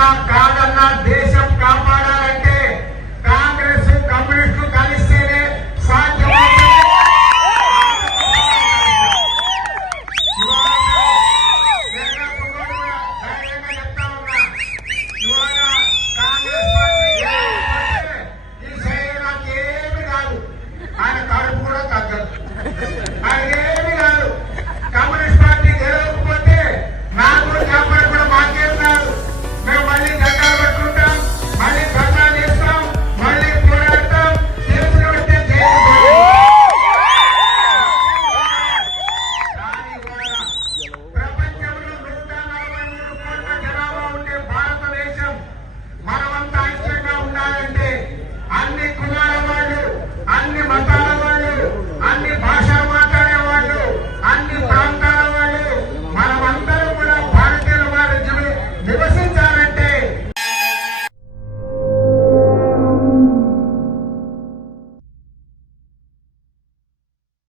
ಕಾಡನ್ನ